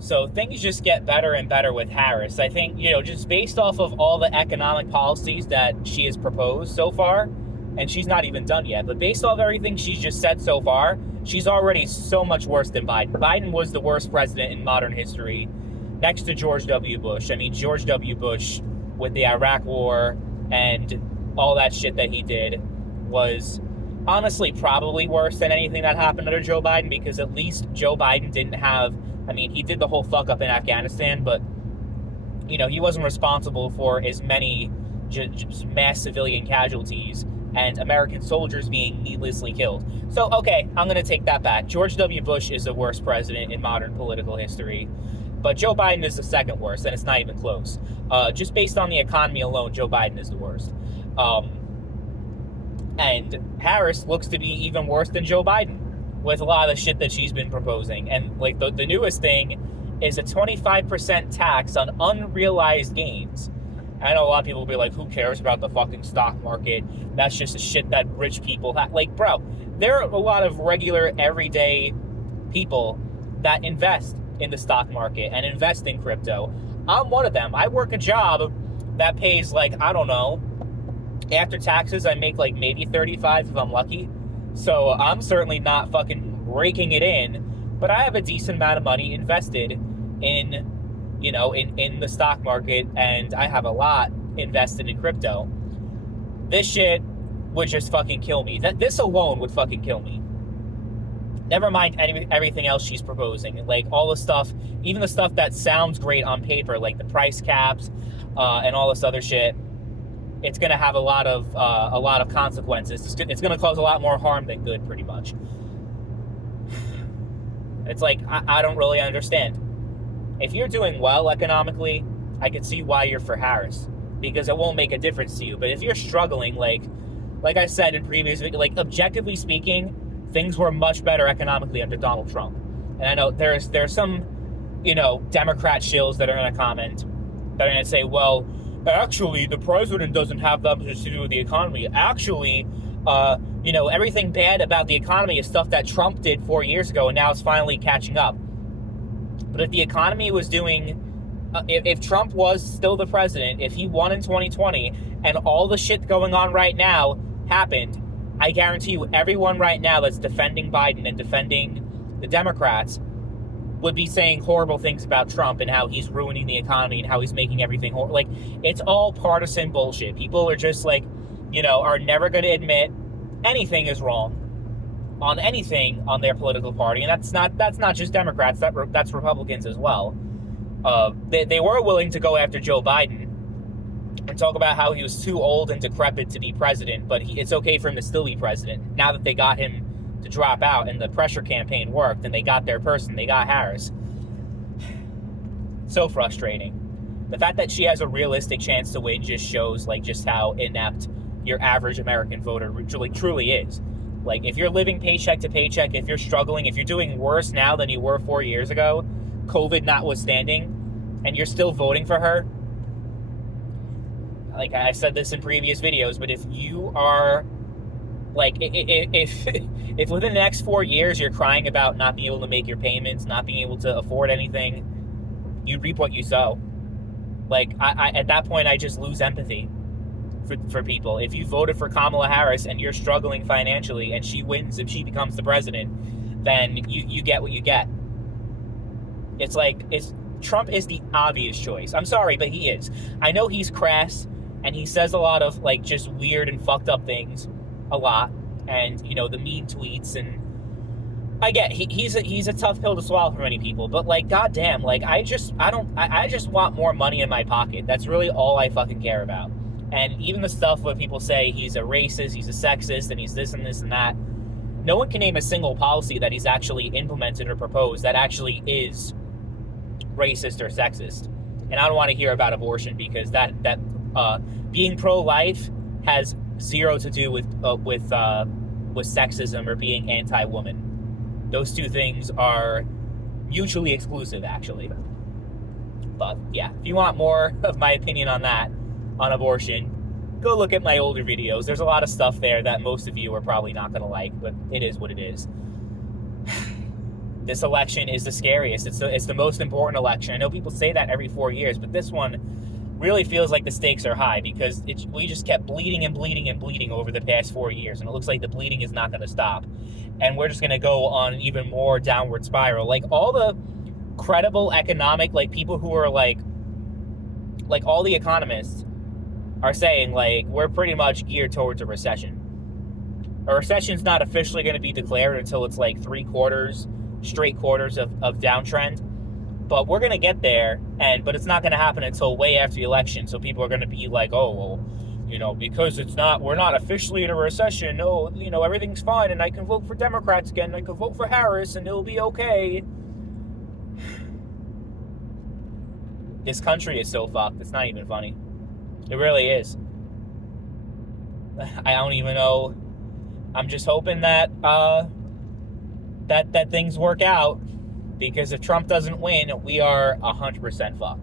So things just get better and better with Harris. I think, just based off of all the economic policies that she has proposed so far, and she's not even done yet, but based off everything she's just said so far, she's already so much worse than Biden. Biden was the worst president in modern history, next to George W. Bush. I mean, George W. Bush, with the Iraq War and all that shit that he did, was honestly probably worse than anything that happened under Joe Biden, because at least Joe Biden didn't have, I mean, he did the whole fuck up in Afghanistan, but, he wasn't responsible for as many just mass civilian casualties and American soldiers being needlessly killed. So, okay, I'm going to take that back. George W. Bush is the worst president in modern political history, but Joe Biden is the second worst, and it's not even close. Just based on the economy alone, Joe Biden is the worst. And Harris looks to be even worse than Joe Biden with a lot of the shit that she's been proposing. And like the newest thing is a 25% tax on unrealized gains. I know a lot of people will be like, who cares about the fucking stock market? That's just the shit that rich people have. Like, bro, there are a lot of regular, everyday people that invest in the stock market and invest in crypto. I'm one of them. I work a job that pays, like, I don't know, after taxes, I make like maybe 35 if I'm lucky. So I'm certainly not fucking raking it in, but I have a decent amount of money invested in, in the stock market, and I have a lot invested in crypto. This shit would just fucking kill me. This alone would fucking kill me. Never mind everything else she's proposing. Like all the stuff, even the stuff that sounds great on paper, like the price caps and all this other shit. It's going to have a lot of consequences. It's going to cause a lot more harm than good, pretty much. It's like, I don't really understand. If you're doing well economically, I can see why you're for Harris, because it won't make a difference to you. But if you're struggling, like I said in previous videos, like objectively speaking, things were much better economically under Donald Trump. And I know there's some, Democrat shills that are going to comment, that are going to say, well, actually, the president doesn't have that much to do with the economy. Actually, everything bad about the economy is stuff that Trump did 4 years ago, and now it's finally catching up. But if the economy was doing, if Trump was still the president, if he won in 2020, and all the shit going on right now happened, I guarantee you everyone right now that's defending Biden and defending the Democrats would be saying horrible things about Trump and how he's ruining the economy and how he's making everything horrible. Like, it's all partisan bullshit. People are just like, are never going to admit anything is wrong on anything on their political party. And that's not just Democrats, that's Republicans as well. They were willing to go after Joe Biden and talk about how he was too old and decrepit to be president, but it's okay for him to still be president now that they got him to drop out and the pressure campaign worked and they got their person, they got Harris. So frustrating. The fact that she has a realistic chance to win just shows like just how inept your average American voter truly is. Like, if you're living paycheck to paycheck, if you're struggling, if you're doing worse now than you were 4 years ago, COVID notwithstanding, and you're still voting for her, like I said this in previous videos, but if you are like, if within the next 4 years you're crying about not being able to make your payments, not being able to afford anything, you reap what you sow. Like, I at that point, I just lose empathy for people. If you voted for Kamala Harris and you're struggling financially and she wins, if she becomes the president, then you get what you get. It's like, Trump is the obvious choice. I'm sorry, but he is. I know he's crass and he says a lot of like just weird and fucked up things a lot, and the mean tweets, and I get he's a tough pill to swallow for many people, but like, goddamn, like I just want more money in my pocket. That's really all I fucking care about. And even the stuff where people say he's a racist, he's a sexist, and he's this and this and that, no one can name a single policy that he's actually implemented or proposed that actually is racist or sexist. And I don't want to hear about abortion, because that being pro-life has zero to do with sexism or being anti-woman. Those two things are mutually exclusive, actually. But yeah, if you want more of my opinion on that, on abortion, go look at my older videos. There's a lot of stuff there that most of you are probably not going to like, but it is what it is. This election is the scariest. It's the most important election. I know people say that every 4 years, but this one really feels like the stakes are high because we just kept bleeding and bleeding and bleeding over the past 4 years, and it looks like the bleeding is not going to stop. And we're just going to go on an even more downward spiral. Like, all the credible economic, like, people who are like all the economists are saying, like, we're pretty much geared towards a recession. A recession's not officially going to be declared until it's like 3 straight quarters of downtrend. But we're going to get there, but it's not going to happen until way after the election. So people are going to be like, oh, well, because we're not officially in a recession. No, everything's fine, and I can vote for Democrats again. I can vote for Harris, and it'll be okay. This country is so fucked. It's not even funny. It really is. I don't even know. I'm just hoping that that things work out, because if Trump doesn't win, we are 100% fucked.